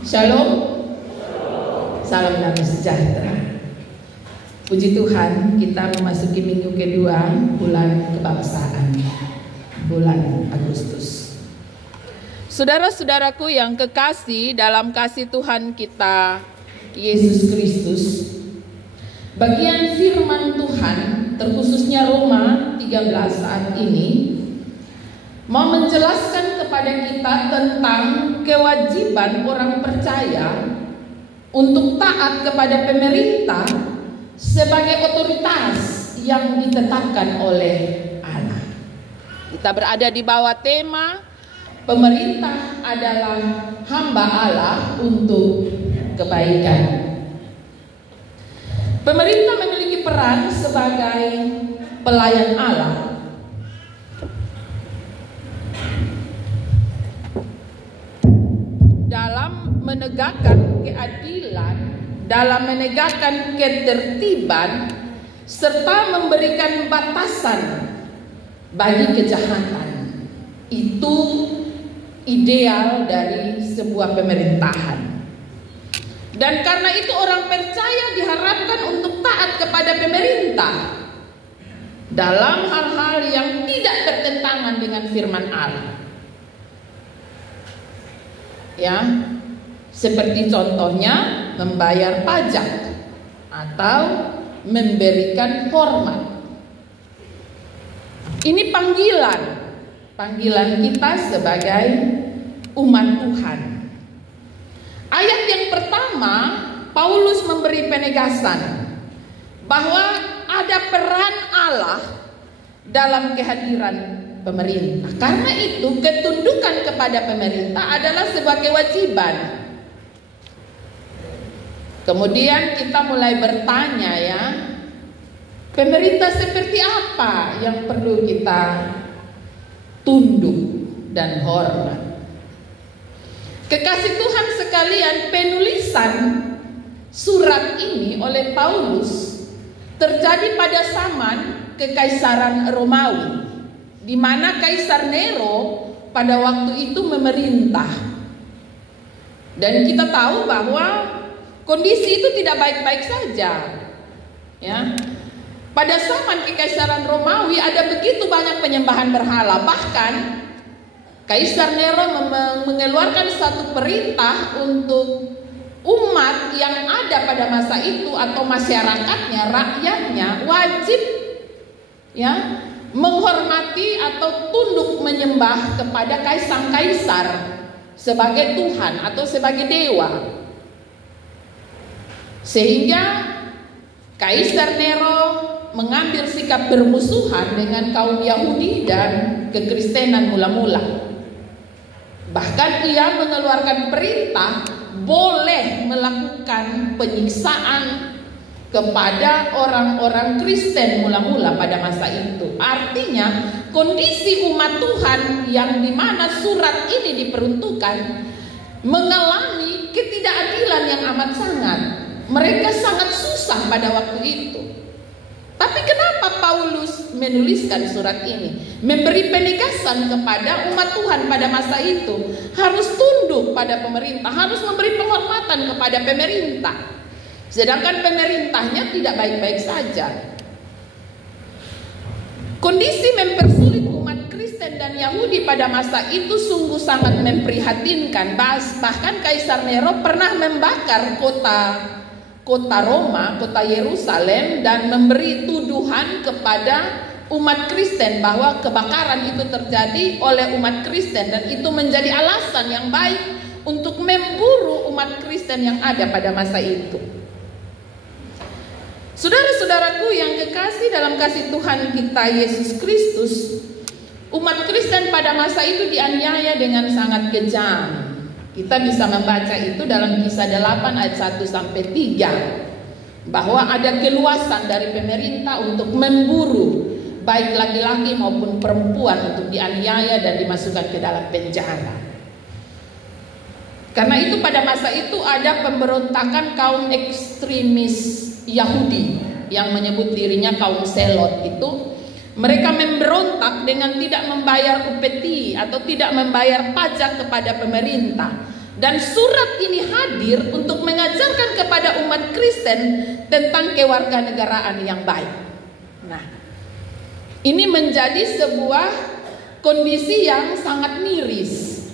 Shalom. Salam damai sejahtera. Puji Tuhan, kita memasuki minggu kedua bulan kebangsaan, bulan Agustus. Saudara-saudaraku yang kekasih dalam kasih Tuhan kita Yesus Kristus, bagian firman Tuhan terkhususnya Roma 13 saat ini mau menjelaskan kepada kita tentang kewajiban orang percaya untuk taat kepada pemerintah sebagai otoritas yang ditetapkan oleh Allah. Kita berada di bawah tema pemerintah adalah hamba Allah untuk kebaikan. Pemerintah memiliki peran sebagai pelayan Allah. Dalam menegakkan keadilan, dalam menegakkan ketertiban, serta memberikan batasan bagi kejahatan. Itu ideal dari sebuah pemerintahan. Dan karena itu orang percaya diharapkan untuk taat kepada pemerintah dalam hal-hal yang tidak bertentangan dengan firman Allah. Ya, seperti contohnya membayar pajak atau memberikan hormat. Ini panggilan kita sebagai umat Tuhan. Ayat yang pertama, Paulus memberi penegasan bahwa ada peran Allah dalam kehadiran pemerintah. Karena itu ketundukan kepada pemerintah adalah sebuah kewajiban. Kemudian kita mulai bertanya ya, pemerintah seperti apa yang perlu kita tunduk dan hormat? Kekasih Tuhan sekalian, penulisan surat ini oleh Paulus terjadi pada zaman Kekaisaran Romawi, di mana Kaisar Nero pada waktu itu memerintah. Dan kita tahu bahwa kondisi itu tidak baik-baik saja. Ya. Pada zaman Kekaisaran Romawi ada begitu banyak penyembahan berhala. Bahkan Kaisar Nero mengeluarkan satu perintah untuk umat yang ada pada masa itu atau masyarakatnya, rakyatnya wajib ya menghormati atau tunduk menyembah kepada kaisar sebagai Tuhan atau sebagai dewa. Sehingga Kaisar Nero mengambil sikap bermusuhan dengan kaum Yahudi dan kekristenan mula-mula. Bahkan ia mengeluarkan perintah boleh melakukan penyiksaan kepada orang-orang Kristen mula-mula pada masa itu. Artinya kondisi umat Tuhan yang dimana surat ini diperuntukkan mengalami ketidakadilan yang amat sangat. Mereka sangat susah pada waktu itu. Tapi kenapa Paulus menuliskan surat ini? Memberi penegasan kepada umat Tuhan pada masa itu harus tunduk pada pemerintah, harus memberi penghormatan kepada pemerintah. Sedangkan pemerintahnya tidak baik-baik saja. Kondisi mempersulit umat Kristen dan Yahudi pada masa itu sungguh sangat memprihatinkan. Bahkan Kaisar Nero pernah membakar kota Roma, kota Yerusalem, dan memberi tuduhan kepada umat Kristen bahwa kebakaran itu terjadi oleh umat Kristen, dan itu menjadi alasan yang baik untuk memburu umat Kristen yang ada pada masa itu. Saudara-saudaraku yang kekasih dalam kasih Tuhan kita Yesus Kristus, umat Kristen pada masa itu dianiaya dengan sangat kejam. Kita bisa membaca itu dalam Kisah 8 ayat 1 sampai 3, bahwa ada keluasan dari pemerintah untuk memburu baik laki-laki maupun perempuan untuk dianiaya dan dimasukkan ke dalam penjara. Karena itu pada masa itu ada pemberontakan kaum ekstremis Yahudi yang menyebut dirinya kaum Selot itu. Mereka memberontak dengan tidak membayar upeti atau tidak membayar pajak kepada pemerintah. Dan surat ini hadir untuk mengajarkan kepada umat Kristen tentang kewarganegaraan yang baik. Nah, ini menjadi sebuah kondisi yang sangat miris.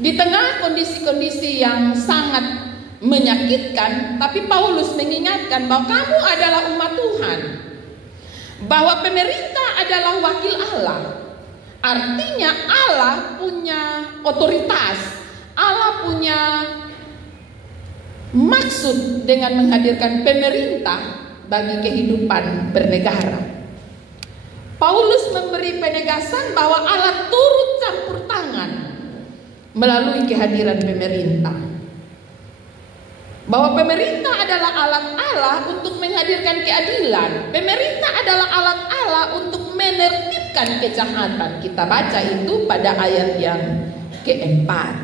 Di tengah kondisi-kondisi yang sangat menyakitkan, tapi Paulus mengingatkan bahwa kamu adalah umat Tuhan, bahwa pemerintah adalah wakil Allah. Artinya Allah punya otoritas, Allah punya maksud dengan menghadirkan pemerintah bagi kehidupan bernegara. Paulus memberi penegasan bahwa Allah turut campur tangan melalui kehadiran pemerintah. Bahwa pemerintah adalah alat Allah untuk menghadirkan keadilan. Pemerintah adalah alat Allah untuk menertibkan kejahatan. Kita baca itu pada ayat yang keempat.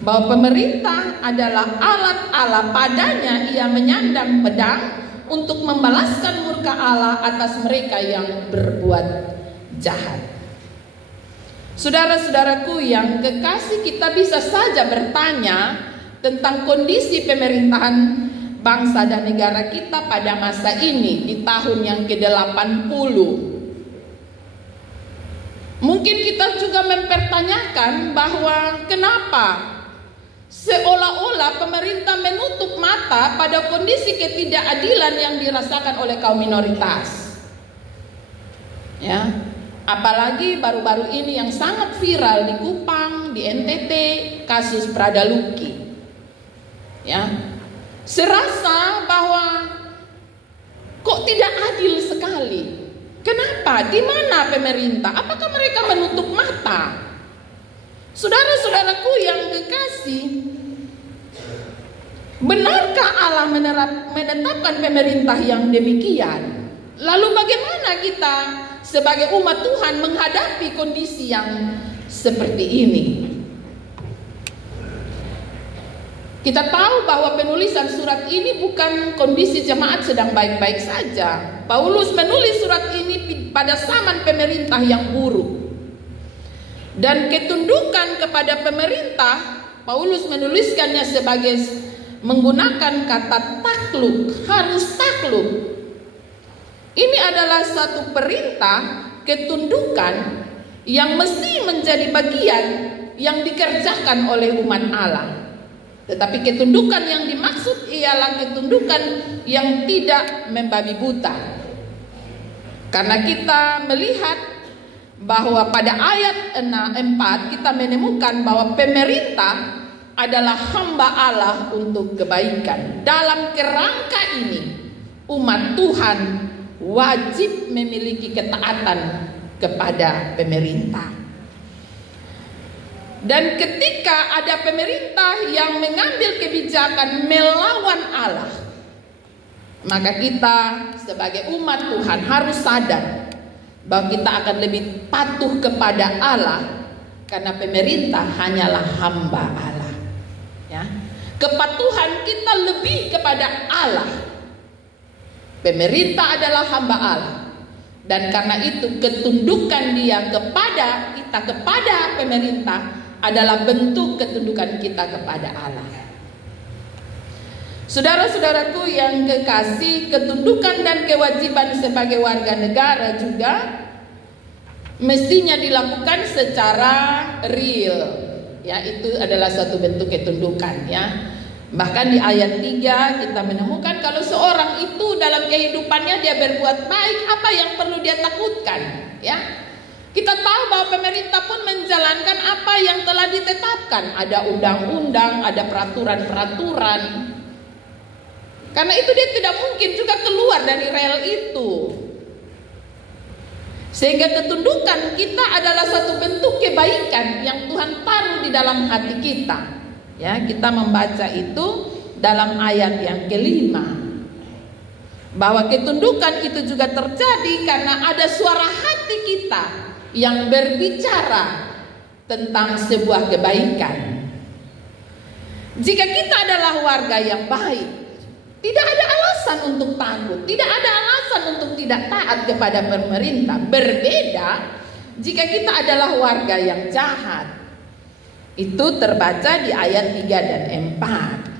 Bahwa pemerintah adalah alat Allah, padanya ia menyandang pedang untuk membalaskan murka Allah atas mereka yang berbuat jahat. Saudara-saudaraku yang kekasih, kita bisa saja bertanya tentang kondisi pemerintahan bangsa dan negara kita pada masa ini di tahun yang ke-80. Mungkin kita juga mempertanyakan bahwa kenapa seolah-olah pemerintah menutup mata pada kondisi ketidakadilan yang dirasakan oleh kaum minoritas. Ya, apalagi baru-baru ini yang sangat viral di Kupang, di NTT, kasus Prada Luki. Ya, serasa bahwa kok tidak adil sekali. Kenapa? Di mana pemerintah? Apakah mereka menutup mata? Saudara-saudaraku yang kekasih, benarkah Allah menetapkan pemerintah yang demikian? Lalu bagaimana kita sebagai umat Tuhan menghadapi kondisi yang seperti ini? Kita tahu bahwa penulisan surat ini bukan kondisi jemaat sedang baik-baik saja. Paulus menulis surat ini pada zaman pemerintah yang buruk. Dan ketundukan kepada pemerintah, Paulus menuliskannya sebagai menggunakan kata takluk, harus takluk. Ini adalah satu perintah ketundukan yang mesti menjadi bagian yang dikerjakan oleh umat Allah. Tetapi ketundukan yang dimaksud ialah ketundukan yang tidak membabi buta. Karena kita melihat bahwa pada ayat 4 kita menemukan bahwa pemerintah adalah hamba Allah untuk kebaikan. Dalam kerangka ini, umat Tuhan wajib memiliki ketaatan kepada pemerintah. Dan ketika ada pemerintah yang mengambil kebijakan melawan Allah, maka kita sebagai umat Tuhan harus sadar bahwa kita akan lebih patuh kepada Allah, karena pemerintah hanyalah hamba Allah. Ya, kepatuhan kita lebih kepada Allah. Pemerintah adalah hamba Allah, dan karena itu ketundukan dia kepada kita, kepada pemerintah, adalah bentuk ketundukan kita kepada Allah. Saudara-saudaraku yang kekasih, ketundukan dan kewajiban sebagai warga negara juga mestinya dilakukan secara real. Ya, itu adalah satu bentuk ketundukan, ya. Bahkan di ayat 3 kita menemukan kalau seorang itu dalam kehidupannya dia berbuat baik, apa yang perlu dia takutkan, ya. Kita tahu bahwa pemerintah pun menjalankan apa yang telah ditetapkan. Ada undang-undang, ada peraturan-peraturan. Karena itu dia tidak mungkin juga keluar dari rel itu. Sehingga ketundukan kita adalah satu bentuk kebaikan yang Tuhan taruh di dalam hati kita. Ya, kita membaca itu dalam ayat yang ke-5. Bahwa ketundukan itu juga terjadi karena ada suara hati kita yang berbicara tentang sebuah kebaikan. Jika kita adalah warga yang baik, tidak ada alasan untuk takut, tidak ada alasan untuk tidak taat kepada pemerintah. Berbeda jika kita adalah warga yang jahat. Itu terbaca di ayat 3 dan 4.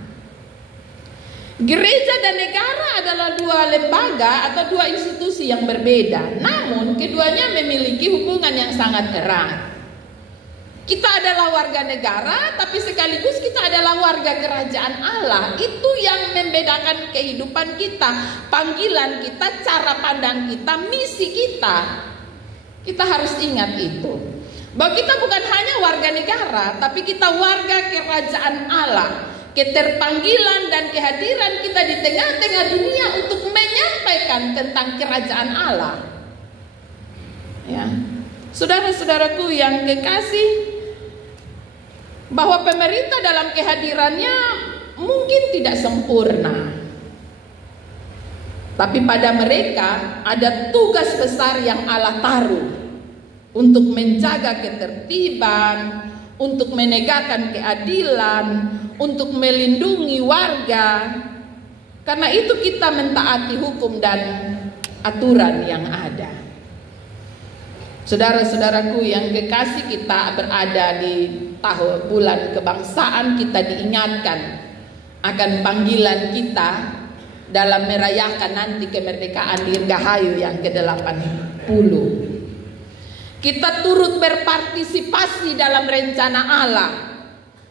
Gereja dan negara adalah dua lembaga atau dua institusi yang berbeda, namun keduanya memiliki hubungan yang sangat erat. Kita adalah warga negara, tapi sekaligus kita adalah warga kerajaan Allah. Itu yang membedakan kehidupan kita, panggilan kita, cara pandang kita, misi kita. Kita harus ingat itu, bahwa kita bukan hanya warga negara, tapi kita warga kerajaan Allah. Keterpanggilan dan kehadiran kita di tengah-tengah dunia untuk menyampaikan tentang kerajaan Allah. Ya, saudara-saudaraku yang kekasih, bahwa pemerintah dalam kehadirannya mungkin tidak sempurna, tapi pada mereka ada tugas besar yang Allah taruh untuk menjaga ketertiban, untuk menegakkan keadilan, untuk melindungi warga. Karena itu kita mentaati hukum dan aturan yang ada. Saudara-saudaraku yang kekasih, kita berada di tahun bulan kebangsaan. Kita diingatkan akan panggilan kita dalam merayakan nanti kemerdekaan Dirgahayu yang ke-80. Kita turut berpartisipasi dalam rencana Allah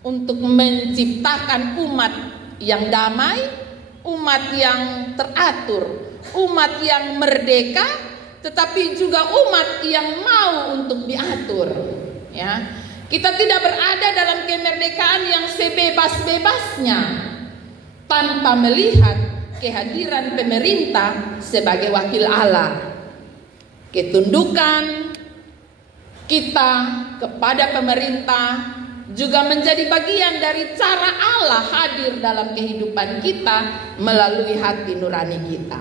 untuk menciptakan umat yang damai, umat yang teratur, umat yang merdeka, tetapi juga umat yang mau untuk diatur. Ya, kita tidak berada dalam kemerdekaan yang sebebas-bebasnya tanpa melihat kehadiran pemerintah sebagai wakil Allah. Ketundukan kita kepada pemerintah juga menjadi bagian dari cara Allah hadir dalam kehidupan kita melalui hati nurani kita.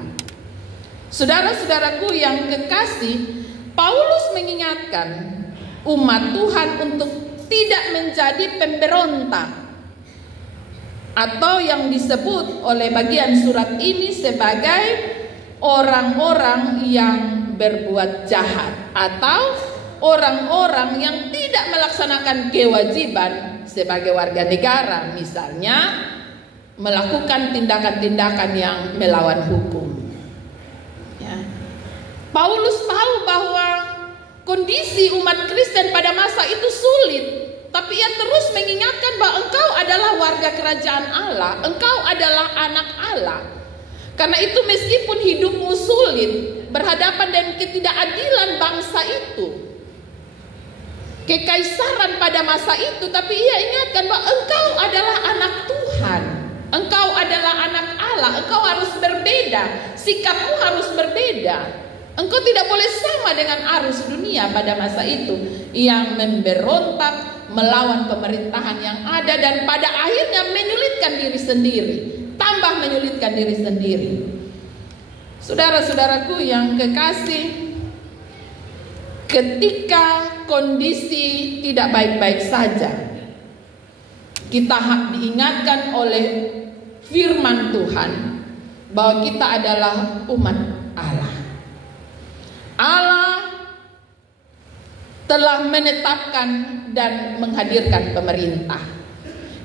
Saudara-saudaraku yang kekasih, Paulus mengingatkan umat Tuhan untuk tidak menjadi pemberontak, atau yang disebut oleh bagian surat ini sebagai orang-orang yang berbuat jahat, atau orang-orang yang tidak melaksanakan kewajiban sebagai warga negara, misalnya melakukan tindakan-tindakan yang melawan hukum. Paulus tahu bahwa kondisi umat Kristen pada masa itu sulit, tapi ia terus mengingatkan bahwa engkau adalah warga kerajaan Allah, engkau adalah anak Allah. Karena itu meskipun hidupmu sulit, berhadapan dengan ketidakadilan bangsa itu, kekaisaran pada masa itu, tapi ia ingatkan bahwa engkau adalah anak Tuhan, engkau adalah anak Allah, engkau harus berbeda, sikapmu harus berbeda. Engkau tidak boleh sama dengan arus dunia pada masa itu yang memberontak melawan pemerintahan yang ada dan pada akhirnya menyulitkan diri sendiri, tambah menyulitkan diri sendiri. Saudara-saudaraku yang kekasih, ketika kondisi tidak baik-baik saja, kita diingatkan oleh firman Tuhan bahwa kita adalah umat Allah. Allah telah menetapkan dan menghadirkan pemerintah.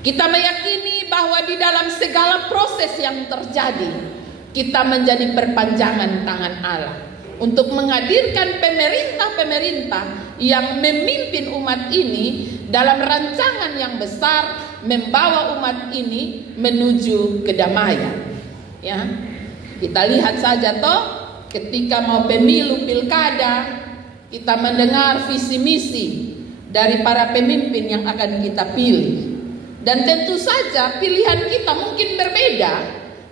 Kita meyakini bahwa di dalam segala proses yang terjadi, kita menjadi perpanjangan tangan Allah untuk menghadirkan pemerintah-pemerintah yang memimpin umat ini dalam rancangan yang besar, membawa umat ini menuju kedamaian. Ya, kita lihat saja toh. Ketika mau pemilu pilkada, kita mendengar visi misi dari para pemimpin yang akan kita pilih. Dan tentu saja pilihan kita mungkin berbeda,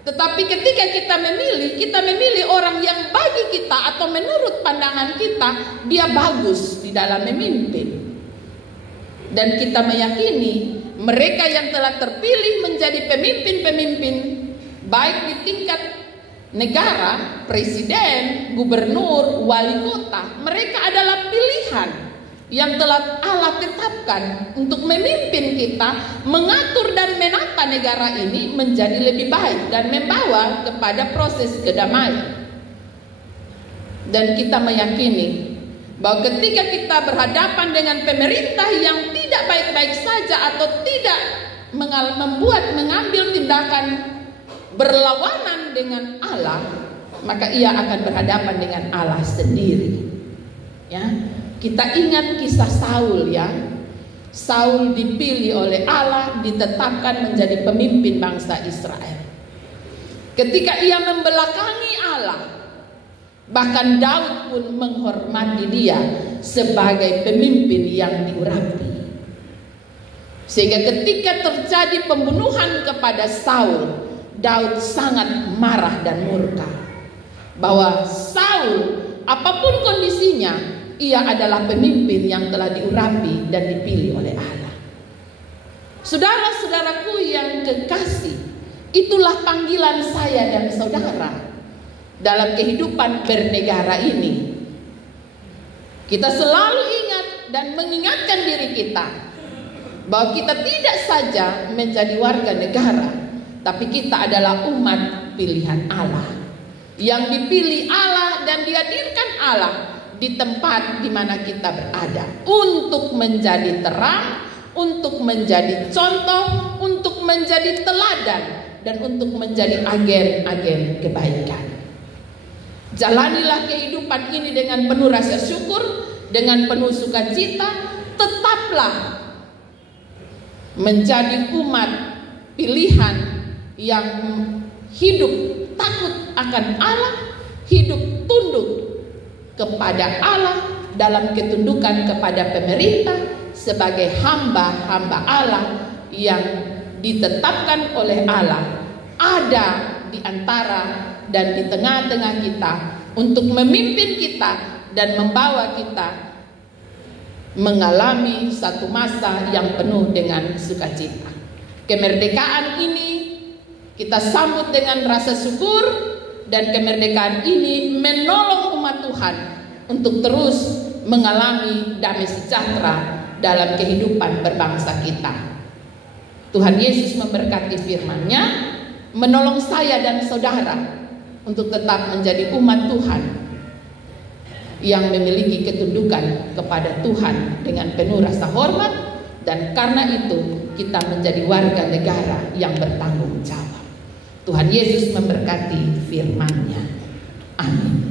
tetapi ketika kita memilih orang yang bagi kita atau menurut pandangan kita dia bagus di dalam memimpin. Dan kita meyakini mereka yang telah terpilih menjadi pemimpin-pemimpin baik di tingkat negara, presiden, gubernur, wali kota, mereka adalah pilihan yang telah Allah tetapkan untuk memimpin kita, mengatur dan menata negara ini menjadi lebih baik dan membawa kepada proses kedamaian. Dan kita meyakini bahwa ketika kita berhadapan dengan pemerintah yang tidak tidak baik-baik saja atau tidak mengambil tindakan berlawanan dengan Allah, maka ia akan berhadapan dengan Allah sendiri. Ya, kita ingat kisah Saul ya. Saul dipilih oleh Allah, ditetapkan menjadi pemimpin bangsa Israel. Ketika ia membelakangi Allah, bahkan Daud pun menghormati dia sebagai pemimpin yang diurapi. Sehingga ketika terjadi pembunuhan kepada Saul, Daud sangat marah dan murka bahwa Saul, apapun kondisinya, ia adalah pemimpin yang telah diurapi dan dipilih oleh Allah. Saudara-saudaraku yang kekasih, itulah panggilan saya dan saudara dalam kehidupan bernegara ini. Kita selalu ingat dan mengingatkan diri kita bahwa kita tidak saja menjadi warga negara, tapi kita adalah umat pilihan Allah, yang dipilih Allah dan dihadirkan Allah di tempat di mana kita berada, untuk menjadi terang, untuk menjadi contoh, untuk menjadi teladan, dan untuk menjadi agen-agen kebaikan. Jalanilah kehidupan ini dengan penuh rasa syukur, dengan penuh sukacita. Tetaplah menjadi umat pilihan yang hidup takut akan Allah, hidup tunduk kepada Allah dalam ketundukan kepada pemerintah sebagai hamba-hamba Allah yang ditetapkan oleh Allah, ada di antara dan di tengah-tengah kita untuk memimpin kita dan membawa kita mengalami satu masa yang penuh dengan sukacita. Kemerdekaan ini kita sambut dengan rasa syukur, dan kemerdekaan ini menolong umat Tuhan untuk terus mengalami damai sejahtera dalam kehidupan berbangsa kita. Tuhan Yesus memberkati firman-Nya, menolong saya dan saudara untuk tetap menjadi umat Tuhan yang memiliki ketundukan kepada Tuhan dengan penuh rasa hormat, dan karena itu kita menjadi warga negara yang bertanggung jawab. Tuhan Yesus memberkati firman-Nya. Amin.